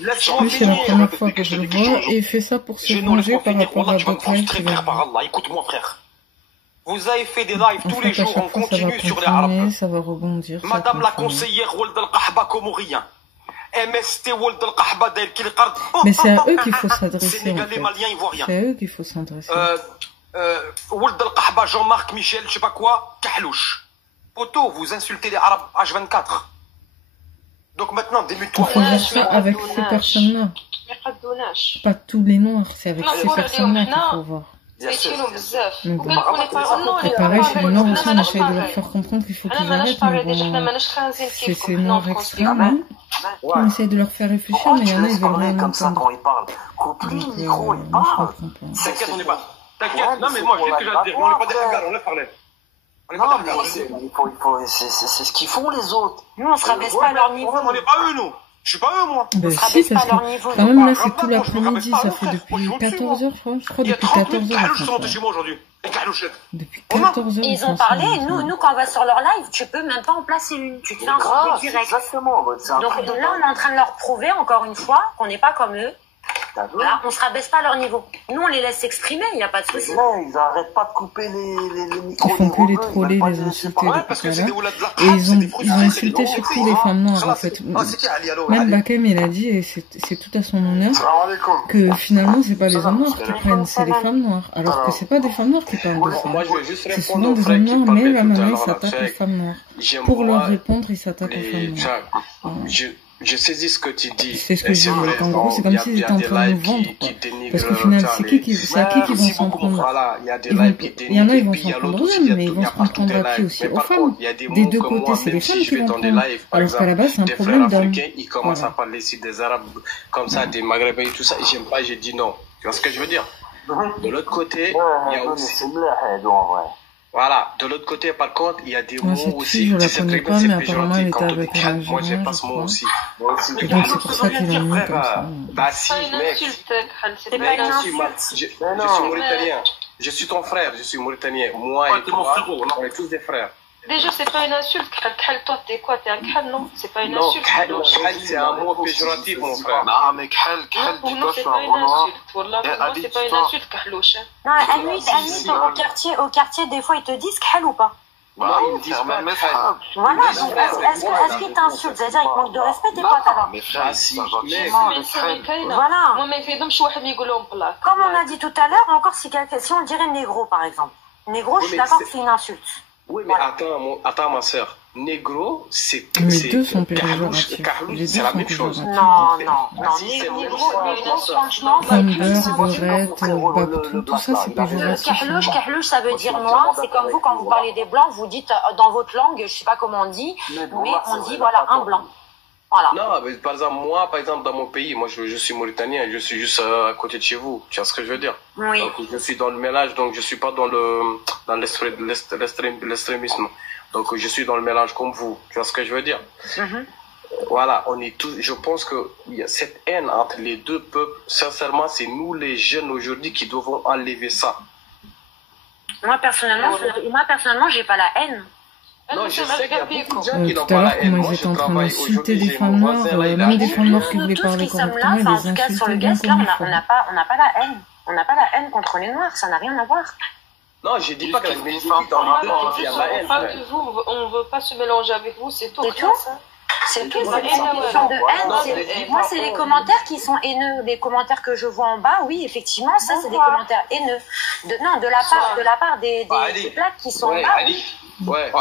Laisse-moi Lui, c'est la finir. première fois que je le vois et il fait ça pour se Je non, venger laisse-moi par finir. rapport Wallah, à tu vas me d'autres lives frustrer, qu'il frère, a par vus. Allah. Écoute-moi, frère. Vous avez fait des lives En tous les fait, à jours chaque en fois, ça va continu sur les Arabes. continuer, ça va rebondir, ça Madame la continue. conseillère Wald al-Qahba comorien. MST Wald al-Qahba d'El Kilqard. Mais c'est à eux qu'il faut s'adresser, en Sénégalais, fait. Maliens, Ivoiriens. C'est à eux qu'il faut s'adresser. Wald al-Qahba, Jean-Marc, Michel, je sais pas quoi, Kahlouche. Poto, vous insultez les Arabes H24. Donc maintenant, Il démute-toi. faut faire ça avec ces personnes-là. Pas tous les noirs, c'est avec ces personnes-là qu'il faut voir. Bien sûr. Donc, et pareil, chez les noirs aussi, on essaye de leur faire comprendre qu'il faut qu'ils arrêtent, mais bon, c'est ces noirs extrêmes, hein. On essaye de leur faire réfléchir, mais il y en a, ils veulent rien comme ça entendre. quand il parle. Coupe lui le micro, il Moi, je parle. comprends pas. T'inquiète, on n'est pas. T'inquiète. Non, mais moi, je dis ce que j'ai à dire. On n'est pas des regards, on laisse parler. On n'est Non, pas des mais regards. c'est ce qu'ils font les autres. Nous, on se rabaisse pas à leur niveau. On n'est pas eux, nous. Je suis pas eux, moi. Ben se si, rabaisse parce pas à leur que niveau, quand nous, même là pas. c'est tout l'après-midi, ça fait depuis 14 heures, je crois Il y a depuis 30 14 minutes, heures. Kahlouche sont ils montés font chez ça. moi aujourd'hui. Les Kahlouchettes. Depuis 14 heures. Ils ont font ça, parlé, ils nous, quand on va sur leur live, tu peux même pas en placer une. Tu te fais un Grave, coupé direct. exactement. C'est un Donc truc de là, on est en train de leur prouver, encore une fois, qu'on n'est pas comme eux. T'as vu? Voilà, on se rabaisse pas à leur niveau. Nous, on les laisse s'exprimer, il n'y a pas de souci. Là, ils arrêtent pas de couper les micros. Ils font que les rebeux, troller, ils veulent pas les insulter Ouais, depuis parce tout que à c'est des l'heure. oulades de la Et trappe, c'est des ils ont frustrés, c'est des insulté gros surtout métiers. les femmes noires, Ça, en fait. Ah, c'est qui Ali, alors Même Ali. Bakem, il a dit, et c'est tout à son honneur, Salam alaikum. que finalement, c'est pas les hommes noirs qui prennent, c'est les femmes noires. Alors que c'est pas des femmes noires qui parlent de ça. Moi, je vais juste C'est répondre souvent aux des frères hommes qui noirs, mais parlaient là, tout à maintenant, ils l'heure. s'attaquent aux Cheikh. femmes noires. J'aime Pour leur moi répondre, ils s'attaquent aux femmes les noires. Cheikh. Voilà. Je saisis ce que tu dis. C'est ce que Et je c'est veux vrai, dire. En gros, c'est comme il y a- s'ils il y a étaient en des train de nous lives vendre, qui quoi. dénigrent, Parce qu'au final, tiens, c'est à qui qui vont s'en prendre? Voilà, il y a des Il lives qui dénigrent. y en a, ils et vont puis il y s'en a prendre l'autre aux aussi, hommes, il y a mais ils tout- vont il y a se pas en prendre tous les après lives. aussi Mais aux par femmes. contre, il y a des Des mots deux que côtés, moi, c'est les même femmes si je qui vais vont dans des prendre. lives, par Alors qu'à la exemple, base, c'est un des problème frères d'hommes. africains, ils commencent à parler ici des Arabes comme ça, des Maghrébins et tout ça. J'aime pas, j'ai dit non. Tu vois ce que je veux dire? De l'autre côté, il y a Ouais, aussi. c'est blague, en vrai. Voilà, de l'autre côté, par contre, il y a des Moi, mots cette aussi. fille, je la Tu sais connais très bien, pas, c'est mais apparemment, elle péjoratif. était Quand on dit avec un calme, moi, j'ai Algérien, pas je ce mot crois. aussi. Moi aussi, Et donc, c'est pour ça qu'il a mis Frère, comme ça. bah si, C'est une mec. insulte, Khal, c'est C'est pas pas une une Je insulte. insulte. je suis mauritanien. Je suis ton frère, je suis mauritanien. Moi Ouais, et t'es mon toi, frérot, non? on est tous des frères. Déjà, c'est pas une insulte, Khal. Khal, toi, t'es quoi? T'es un Khal, non? C'est pas une Non, insulte. khal, c'est un mot péjoratif, mon frère. Non, mais Khal, Non, pour nous, dis-toi, je c'est suis pas un une Renoir. insulte. Wallah, pour moi, c'est pas une insulte, Khlouch. Non, à nuit, au quartier, des fois, ils te disent khal ou pas. Bah, ils me disent pas mes frères. Voilà, donc est-ce qu'ils t'insultent? C'est-à-dire, ils manquent de respect, tes potes, alors. Mes frères, Ah, ils si, disent pas mais- gentiment, Mais les c'est frères. une kaina. Voilà. Moi, ما يفيدهمش واحد يقولهم بلاك. Comme on a dit tout à l'heure, encore si on dirait négro, par exemple. Négro, je suis Oui, mais d'accord c'est- que c'est une insulte. Oui, mais attends, ma soeur. Négro, c'est. Les c'est- deux sont Carlouche, péjoratifs. Carlouche, Les c'est deux la sont même chose. péjoratifs. Non, si, c'est négro, bon. franchement, Thunder, c'est Borette, Baptou, tout ça, c'est péjoratif. Kahlouche, ça veut dire noir. C'est comme vous, quand vous parlez des blancs, vous dites dans votre langue, je sais pas comment on dit, mais on dit voilà, un blanc. Voilà. Non, mais par exemple, moi, dans mon pays, moi, je suis mauritanien, je suis juste à côté de chez vous. Tu vois ce que je veux dire? Oui. Donc, je suis dans le mélange, donc je suis pas dans l'extrémisme. Donc, je suis dans le mélange comme vous. Tu vois ce que je veux dire? Mhm. Voilà, on est tous, je pense que il y a cette haine entre les deux peuples. Sincèrement, c'est nous, les jeunes aujourd'hui, qui devons enlever ça. Moi, personnellement, j'ai pas la haine. Non, je sais qu'il y a beaucoup de gens qui n'ont Tout à pas l'heure, la haine. comment Moi, ils je étaient en train travaille d'insulter aujourd'hui, des j'ai femmes mon noires, voisin, là, il même a- des femmes noires qui Nous voulaient tous parler qui sommes là, correctement, ils enfin, en les tout cas sur insultaient le bien guest, là, comme il faut. on n'a pas la haine. On n'a pas la haine contre les noirs, ça n'a rien à voir. Non, je dis pas que la vérité dans les deux qu'il y a la haine. Pas que vous, on veut pas se mélanger avec vous, c'est tout. C'est Rien, tout. ça. C'est tout, Ouais, c'est une ouais, question de ouais. haine. Non, mais Moi, c'est les commentaires qui sont haineux. Les commentaires que je vois en bas, oui, effectivement, ça, c'est des commentaires haineux. De la part des plaques qui sont en Ouais, bas. Ali. Ouais. Oh,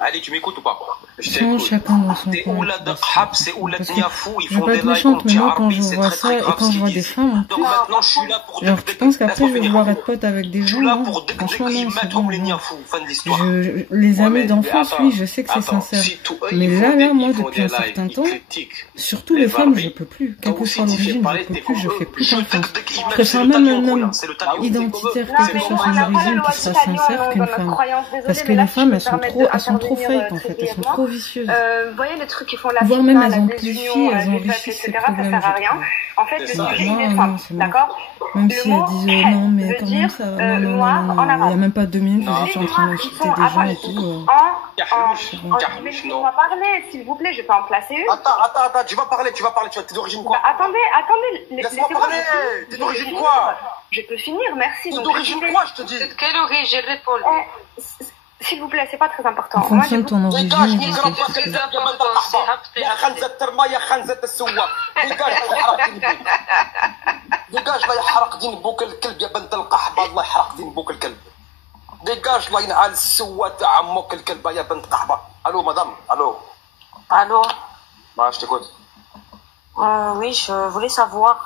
Ali, tu m'écoutes ou pas? Je Ils sont t'écoute. chacun dans son Des coin. oulad de Khab, c'est oulad Parce que Niafou, ils je vais font pas des être lives méchante, en mais moi, quand Arabi, je c'est vois très ça très et grave quand ce je vois qu'ils des disent. femmes, en Donc plus, maintenant, je suis là pour genre, tu penses qu'après, je vais vouloir être pote avec des Je gens, suis là non? pour Franchement, qu'ils non, c'est mettent bon, les non. Niafou, fin de l'histoire. Les Ouais, amis mais d'enfance, attends, oui, je sais que c'est sincère. si tout, eux, Mais ils là, font des- moi, ils font depuis des un lives, certain ils temps, critiquent surtout les les femmes, barbis. je peux plus. Toi Quelle que aussi, soit tu fais l'origine, pareil, je peux t'es plus, comme je eux. fais plus Je confiance. te- Je c'est préfère le même talion, un homme là, c'est le talion. identitaire, Non, quelle mais que soit bon, son on n'a pas la origine, loi qui soit du talion, sincère, qu'une dans notre femme. croyance. Désolée, Parce que mais là, les femmes, elles elles sont trop fake en fait, elles sont trop vicieuses. Vous voyez les trucs qui font la voire même elles amplifient, elles enrichissent ces problèmes. Ça sert à rien. En fait, je suis une femme, d'accord? Même si elles disent non, mais comment ça? Non, il n'y a même pas 2 minutes, vous êtes en train d'insulter des gens et tout. Laissez-moi parler, s'il vous plaît, je peux en placer une. Attends, tu vas parler, t'es d'origine quoi? Attendez, laisse-moi parler, t'es d'origine quoi? Je peux finir, merci. T'es d'origine quoi, je te dis? De quelle origine, réponds. S'il vous plaît, c'est pas très important. En fonction de ton origine, ديجاج الله يحرق دين بوك الكلب يا بنت القحبه الله يحرق دين بوك الكلب ديجاج الله ينعل السوا تاع عمك الكلبه يا بنت قحبه الو مدام الو ما je t'écoute. Oui, je voulais savoir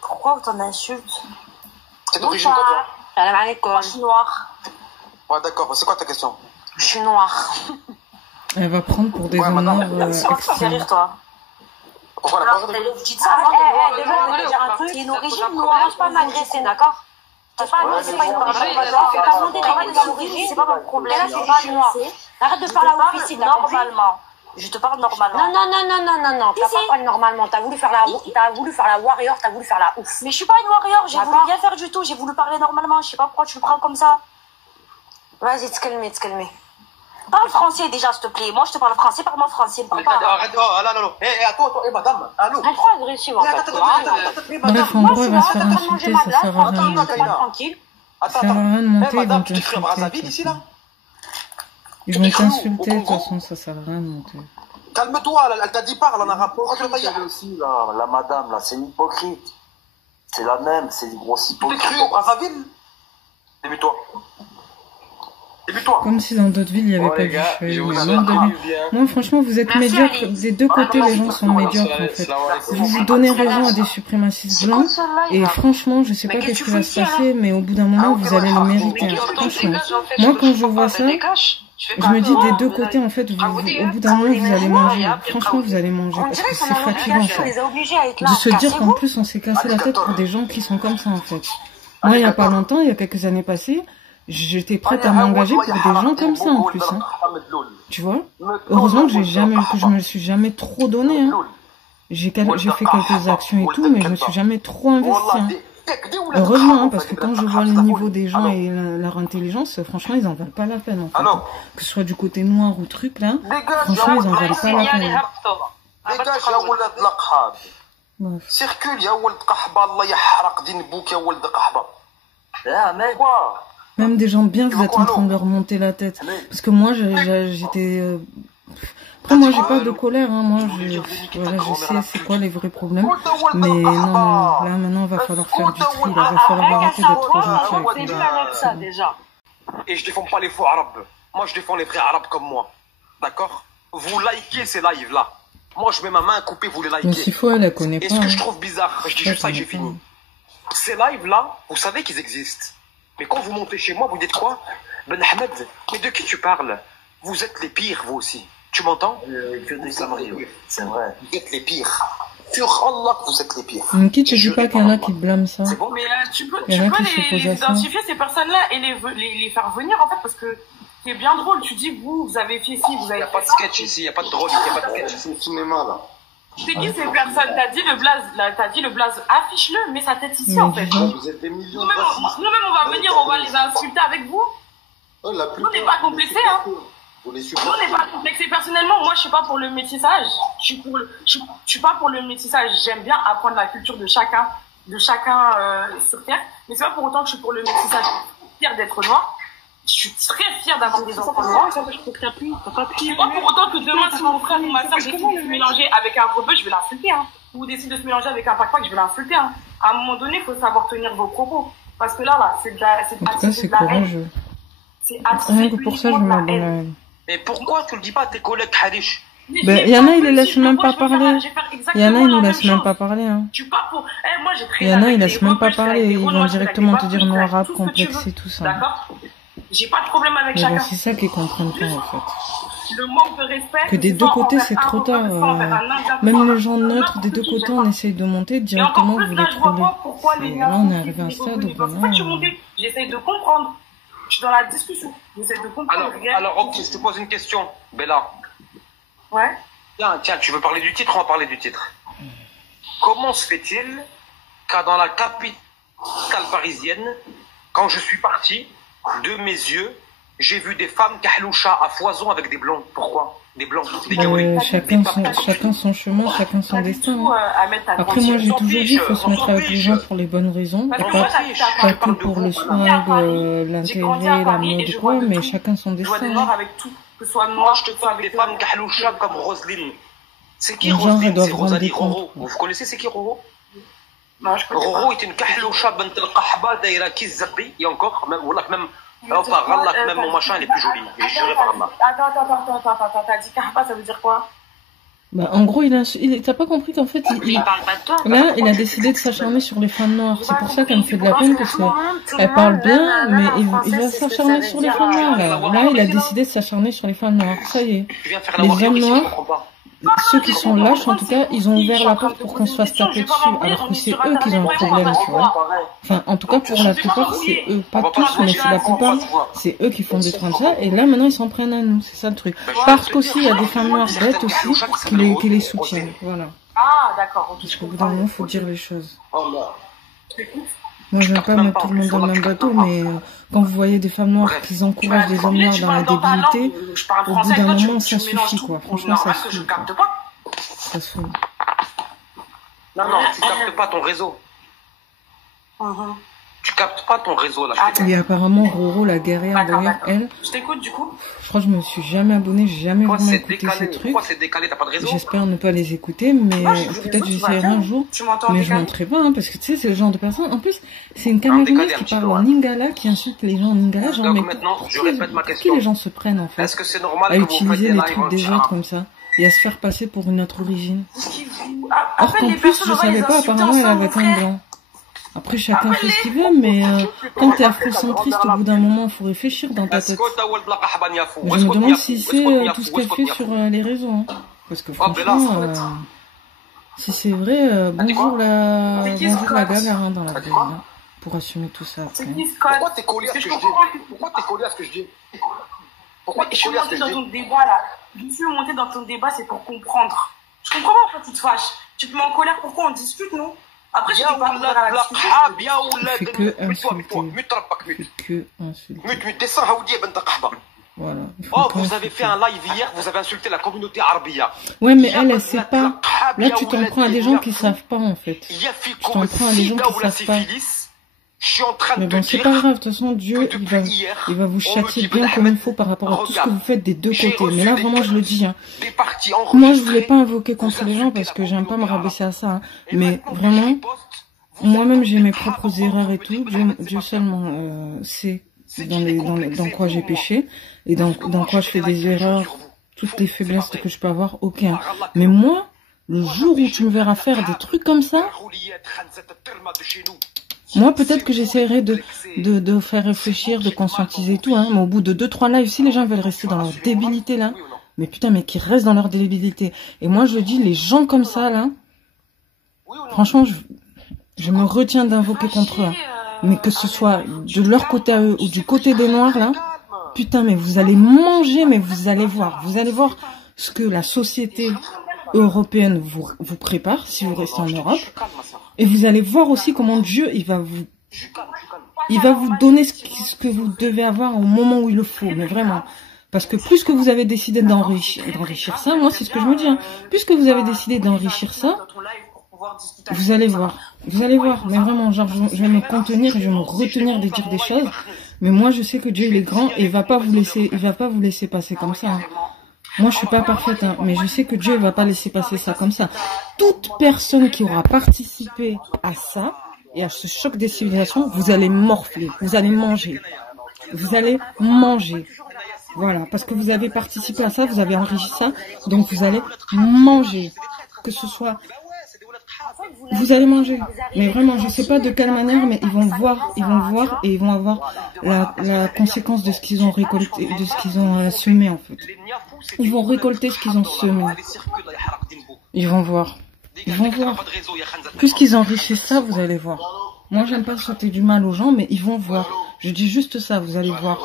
pourquoi autant d'insultes. T'es d'origine quoi toi? Salam alaikum. Je suis noire. Ouais d'accord, c'est quoi ta question? Je suis noire. Elle va prendre pour des honneurs extrêmes. Rire toi. Pourquoi la parole? Vous dites ça avant de dire un truc. C'est une origine noire. Je pas m'agresser, d'accord? T'as pas agressé, pas une origine. T'as demandé d'origine, c'est pas mon problème. Je suis pas noire. Arrête de parler à office, normalement. Je te parle normalement. Non. T'as pas parlé normalement. T'as voulu faire la warrior, t'as voulu faire la ouf. Mais je suis pas une warrior, j'ai voulu rien faire du tout. J'ai voulu parler normalement. Je sais pas pourquoi tu le prends comme ça. Vas-y, te calmer. Parle français déjà, s'il te plaît. Moi, je te parle français, parle-moi français. Arrête, non. Attends, madame, allô. Elle est trop agressive en fait. Bref, en gros, elle va se faire insulter, ça sert à rien. Tranquille. Ça sert à rien de monter, ils vont t'insulter. Ils vont t'insulter, de toute façon, ça sert à rien de monter. Calme-toi, elle t'a dit parle en arabe. Elle aussi, là, la madame, là, c'est une hypocrite. C'est la même, c'est une grosse hypocrite. T'es cru au Brazzaville? Débute-toi. Comme si dans d'autres villes, il n'y avait pas du feu. Moi, franchement, vous êtes médiocres. Des deux côtés, les gens sont médiocres, en fait. Vous vous donnez raison à des suprémacistes blancs. Et franchement, je sais pas qu'est-ce qui va se passer, mais au bout d'un moment, vous allez le mériter. Franchement. Moi, quand je vois ça, je me dis des deux côtés, en fait, au bout d'un moment, vous allez manger. Franchement, vous allez manger. Parce que c'est fatigant, en fait. De se dire qu'en plus, on s'est cassé la tête pour des gens qui sont comme ça, en fait. Moi, il n'y a pas longtemps, il y a quelques années passées, j'étais prête à m'engager pour des gens comme ça en plus. Hein. Tu vois? Heureusement que je me suis jamais trop donné. Hein. J'ai fait quelques actions et tout, mais je me suis jamais trop investie. Hein. Heureusement, hein, parce que quand je vois le niveau des gens et leur intelligence, franchement, ils en valent pas la peine. En fait, hein. Que ce soit du côté noir ou truc là, franchement, ils en valent pas la peine. Circule يا ولد قحبه الله يحرق دين بوك يا ولد قحبه. Même des gens bien, vous êtes en train de leur remonter la tête. Parce que moi, j'étais... Après, moi, j'ai pas de colère. Hein. Moi, je sais c'est quoi les vrais problèmes. Mais non, là, maintenant, il va falloir faire du tri. Il va falloir arrêter d'être trop gentil. Et je défends pas les faux arabes. Moi, je défends les vrais arabes comme moi. D'accord? Vous likez ces lives-là. Moi, je mets ma main coupée, vous les likez. Mais s'il faut, elle la connaît pas. Et ce que je trouve bizarre, je dis juste ça et j'ai fini. Ces lives-là, vous savez qu'ils existent. Mais quand vous montez chez moi, vous dites quoi? Ben Ahmed, mais de qui tu parles? Vous êtes les pires, vous aussi. Tu m'entends? Que des conneries, c'est vrai. Vous êtes les pires. Sur Allah, vous êtes les pires. Mais qui te dit pas qu'il y en a qui blâment ça? C'est bon, mais tu peux les identifier ces personnes-là et les faire venir en fait parce que c'est bien drôle. Tu dis vous avez fait ci, vous avez fait ça. Il n'y a pas de sketch ici, il n'y a pas de drôle, il n'y a pas de sketch ici. Cinéma là. C'est qui ces personnes? T'as dit le blaze, affiche-le, mets sa tête ici en fait. Vous êtes des millions de nous-mêmes on va venir, on va les insulter avec vous. Nous on n'est pas complexés hein. Nous on n'est pas complexés personnellement. Moi je suis pas pour le métissage. Je suis pas pour le métissage. J'aime bien apprendre la culture de chacun sur terre. Mais c'est pas pour autant que je suis pour le métissage. Je suis fière d'être noire. Je suis très fière d'avoir des enfants noirs. C'est pas pour autant que demain, si mon frère ou ma soeur décide de se mélanger avec un rebeu, je vais l'insulter. Hein. Ou décide de se mélanger avec un pac-pac, je vais l'insulter. Hein. À un moment donné, il faut savoir tenir vos propos. Parce que là, c'est de la haine. C'est courageux. Rien que pour ça, je m'abonne. Mais pourquoi tu le dis pas à tes collègues Harish? Il y en a, ils les laissent même pas parler. Il y en a, ils nous laissent même pas parler. Il y en a, ils laissent même pas parler. Ils vont directement te dire non arabe, complexé, tout ça. D'accord? J'ai pas de problème avec chacun. C'est ça qu'ils comprennent pas en fait. Le manque de respect. Que des deux côtés c'est trop tard. Même les gens neutres des deux côtés on essaye de monter directement vous les trouvez. Là on est arrivé à un stade où vraiment. J'essaye de comprendre. Je suis dans la discussion. J'essaie de comprendre. Alors, ok, je te pose une question, Bella. Ouais. Tiens, tu veux parler du titre? On va parler du titre. Comment se fait-il qu'à dans la capitale parisienne, quand je suis parti, de mes yeux, j'ai vu des femmes kahloucha à foison avec des blonds? Pourquoi? Des blancs, des gauris. Chacun son chemin, chacun son destin. Après, moi, j'ai toujours dit qu'il faut se mettre avec les gens pour les bonnes raisons. Pas que pour le swag, l'intérêt, la mode, quoi, mais chacun son destin. Moi, je te parle des femmes kahloucha comme Roselyne. C'est qui Roselyne? C'est Rosalie Roro. Vous connaissez c'est qui Roro? Roro est une kahloucha bint al-Qahba daïra Kizzabi. Et encore, même mon machin, elle est plus jolie. J'ai juré par Allah. Attends, t'as dit Kahba, ça veut dire quoi? Bah, en gros, t'as pas compris qu'en fait, là, il a décidé de s'acharner sur les femmes noires. C'est pour ça qu'elle me fait de la peine, parce qu'elle parle bien, mais il va s'acharner sur les femmes noires. Là, il a décidé de s'acharner sur les femmes noires. Ça y est. Les hommes noirs, ceux qui sont lâches, en tout cas, ils ont ouvert la porte pour qu'on se fasse taper dessus, alors que c'est eux qui ont un problème, tu vois. Enfin, en tout cas, pour la plupart, c'est eux. Pas tous, mais c'est la plupart, c'est eux qui font des trucs comme ça, et là, maintenant, ils s'en prennent à nous, c'est ça le truc. Parce qu'aussi, il y a des femmes noires bêtes aussi, qui les soutiennent, voilà. Ah, d'accord. Parce qu'au bout d'un moment, il faut dire les choses. Moi, je ne veux pas mettre tout le monde dans le même bateau, mais quand vous voyez des femmes noires qui encouragent des hommes noirs dans la débilité, au bout d'un moment, ça suffit, quoi. Franchement, ça suffit. Ça suffit. Non, tu captes pas ton réseau. Tu captes pas ton réseau, là. Et apparemment, Roro, la guerrière derrière, elle... Je t'écoute, du coup. Je crois que je me suis jamais abonnée, j'ai jamais vraiment écouté ces trucs. Pourquoi c'est décalé? T'as pas de réseau? J'espère ne pas les écouter, mais peut-être j'essaierai un jour. Mais je m'entrerai pas, hein, parce que tu sais, c'est le genre de personne. En plus, c'est une camerounaise qui parle en lingala, qui insulte les gens en lingala. Genre, mais pour qui les gens se prennent, en fait, à utiliser les trucs des autres comme ça et à se faire passer pour une autre origine? Or qu'en plus, je savais pas, apparemment, elle avait un blanc. Après, chacun fait ce qu'il veut, mais quand t'es afrocentriste, au bout d'un moment, il faut réfléchir dans ta tête. Mais je me demande si c'est tout ce qu'elle fait sur les réseaux. Hein. Parce que franchement, si c'est vrai, bonjour la galère hein, dans la vie, hein, pour assumer tout ça. Après. Pourquoi t'es collé à ce que je dis? Pourquoi t'es collé à ce que je dis? Pourquoi t'es collé à ce que je dis? Je suis monté dans ton débat, c'est pour comprendre. Je comprends pas pourquoi tu te fâches. Tu te mets en colère, pourquoi on discute, nous? Après, je Voilà. Oh, vous avez fait un live hier, vous avez insulté la communauté arabia. Ouais, mais elle sait pas. Là, tu t'en prends à des gens qui savent pas, en fait. Tu t'en prends à des gens qui savent pas. Mais bon, c'est pas grave, de toute façon, Dieu, il va vous châtier bien comme il faut par rapport à tout ce que vous faites des deux côtés. Mais là, vraiment, je le dis, hein. Moi, je voulais pas invoquer contre les gens parce que j'aime pas me rabaisser à ça, hein. Mais vraiment, moi-même, j'ai mes propres erreurs et tout. Dieu seulement sait dans quoi j'ai péché et dans quoi je fais des erreurs, toutes les faiblesses que je peux avoir, aucun. Mais moi, le jour où tu me verras faire des trucs comme ça, moi, peut-être que j'essaierai de faire réfléchir, de conscientiser tout, hein, mais au bout de 2-3 lives, si les gens veulent rester dans leur débilité, là, mais putain, mais qu'ils restent dans leur débilité. Et moi, je dis, les gens comme ça, là, franchement, je me retiens d'invoquer contre eux, hein. Mais que ce soit de leur côté à eux ou du côté des Noirs, là, putain, mais vous allez manger, mais vous allez voir ce que la société européenne vous prépare si vous restez en Europe. Et vous allez voir aussi comment Dieu, il va vous donner ce que vous devez avoir au moment où il le faut, mais vraiment. Parce que plus que vous avez décidé d'enrichir ça, moi c'est ce que je me dis, hein, plus que vous avez décidé d'enrichir ça, vous allez voir, mais vraiment, genre, je vais me contenir et je vais me retenir de dire des choses, mais moi je sais que Dieu il est grand et il va pas vous laisser passer comme ça, hein. Moi, je suis pas parfaite, hein, mais je sais que Dieu va pas laisser passer ça comme ça. Toute personne qui aura participé à ça et à ce choc des civilisations, vous allez morfler, vous allez manger. Vous allez manger. Voilà, parce que vous avez participé à ça, vous avez enrichi ça, donc vous allez manger. Que ce soit... Vous allez manger. Mais vraiment, je sais pas de quelle manière, mais ils vont voir et ils vont avoir la conséquence de ce qu'ils ont récolté, de ce qu'ils ont semé, en fait. Ils vont récolter ce qu'ils ont semé. Ils vont voir. Plus qu'ils enrichissent ça, vous allez voir. Moi, j'aime pas souhaiter du mal aux gens, mais ils vont voir. Je dis juste ça, vous allez voir.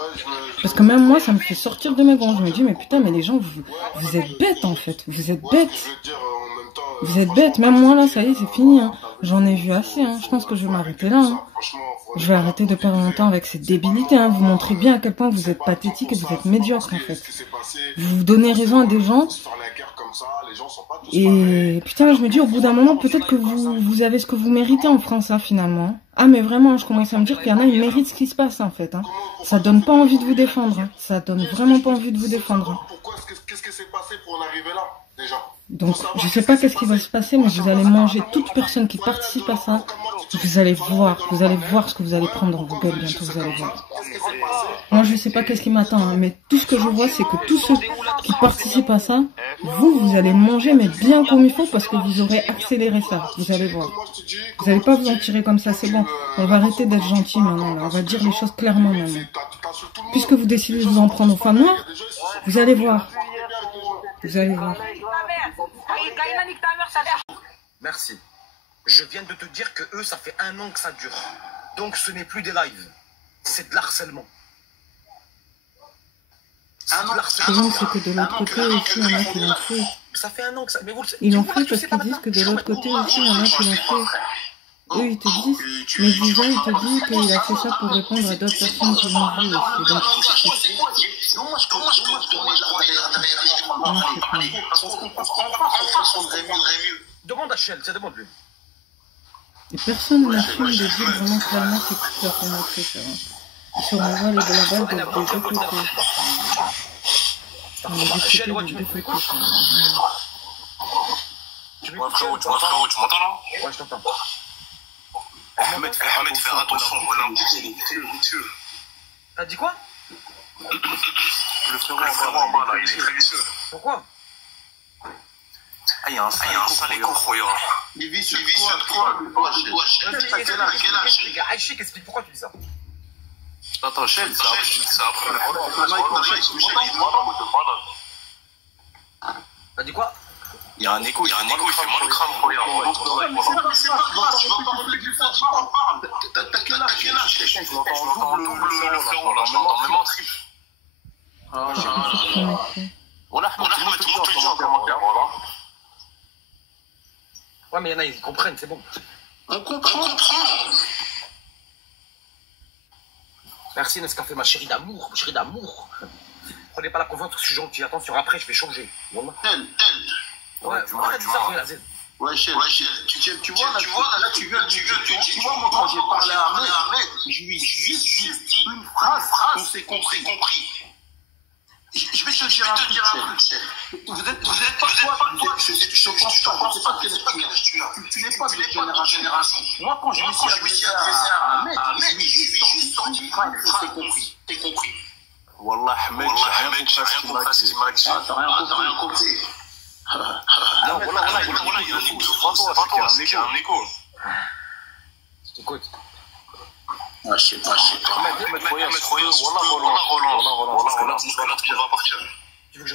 Parce que même moi, ça me fait sortir de mes gonds. Je me dis, mais putain, mais les gens, vous êtes bêtes en fait. Vous êtes bêtes. Vous êtes bêtes. Même moi là, ça y est, c'est fini. Hein. J'en ai vu assez. Hein. Je pense que je vais m'arrêter là. Hein. Je vais arrêter de perdre mon temps avec cette débilité. Hein. Vous montrez bien à quel point vous êtes pathétique et vous êtes médiocre en fait. Vous donnez raison à des gens. Et putain, je me dis, au bout d'un moment, peut-être que vous avez ce que vous méritez en France, hein, finalement. Ah, mais vraiment, je commence à me dire qu'il y en a, ils méritent ce qui se passe, en fait. Hein. Ça donne pas envie de vous défendre. Hein. Ça donne vraiment pas envie de vous défendre. Hein. Qu'est-ce qui s'est passé pour en arriver là, déjà? Donc, je sais pas qu'est-ce qui va se passer, mais vous allez manger toute personne qui participe à ça. Vous allez voir ce que vous allez prendre dans vos gueules bientôt, vous allez voir. Moi, je sais pas qu'est-ce qui m'attend, hein, mais tout ce que je vois, c'est que tous ceux qui participent à ça, vous allez manger, mais bien comme il faut, parce que vous aurez accéléré ça. Vous allez voir. Vous n'allez pas vous en tirer comme ça, c'est bon. On va arrêter d'être gentil maintenant, là. On va dire les choses clairement maintenant. Puisque vous décidez de vous en prendre aux femmes noires, vous allez voir. Vous allez voir. Merci. Je viens de te dire que eux, ça fait 1 an que ça dure. Donc ce n'est plus des lives. C'est de l'harcèlement. Le problème, c'est que de l'autre côté aussi, il y en a qui l'ont fait. Ça fait 1 an que ça... Mais vous, ils l'ont fait parce qu'ils disent que de l'autre côté aussi, il y en a qui l'ont fait. Eux, ils te disent, mais Visa, il te dit qu'il a fait ça pour répondre à d'autres personnes qui l'ont vu aussi. Donc, demande à Shell, demande-lui. Et personne n'a fini de dire vraiment clairement c'est qui qui a fait montrer ça. Ils se renvoient les de la balle des deux côtés. Shell, ouais, tu m'écoutes? Tu m'entends là? Ouais, je t'entends. Ahmed, faire attention, voilà un coup. T'as dit quoi? Le frérot en bas là, il est très vicieux. Pourquoi? Ah, il y a un sale écroyant. Il vit sur quoi? Aïchik, explique pourquoi tu dis ça. Attends, Shell, c'est après. T'as dit quoi? Il y a un écho, il fait mal au crâne, T'as quel âge? Je m'entends double le frérot là, je m'entends même en triple. Voilà, tout le monde te dit en commentaire, voilà. Ouais, mais il y en a, ils comprennent, c'est bon. On comprend. Merci Nescafé, ma chérie d'amour, Prenez pas la confiance que je suis gentil, attention, après je vais changer. Ouais, arrête de ça, Yazid. Ouais, Chef, tu vois, là, tu vois, moi, quand j'ai parlé à Ahmed, je lui ai juste dit une phrase, on s'est compris. Je vais te dire un truc, Chef. Vous êtes pas toi, je pense pas quel âge tu as. Tu n'es pas de génération. Moi, quand je me suis adressé à Ahmed, je lui ai juste sorti une phrase, on s'est compris. Wallah, Ahmed, j'ai rien compris ce qu'il m'a dit. T'as rien compris. Non, voilà, il y a un écho. C'est qu'il y a un écho. Écoute. Je sais pas. Ahmed, Roland. Parce que là, tu vas partir.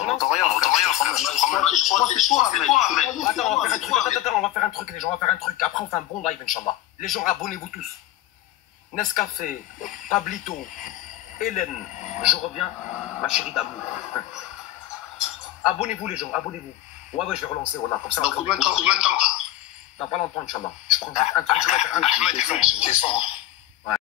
On n'entend rien, frère. Je crois que c'est toi, Ahmed. Attends, on va faire un truc, les gens, Après, on fait un bon live, Inch'Allah. Les gens, abonnez-vous tous. Nescafé, Pablito, Hélène, je reviens, ma chérie d'amour. Abonnez-vous, les gens, abonnez-vous. Ouais, je vais relancer, voilà, comme ça. Dans combien de temps? Dans pas longtemps, Inch'Allah. Je prends un truc, je vais faire un truc. Ahmed, descends.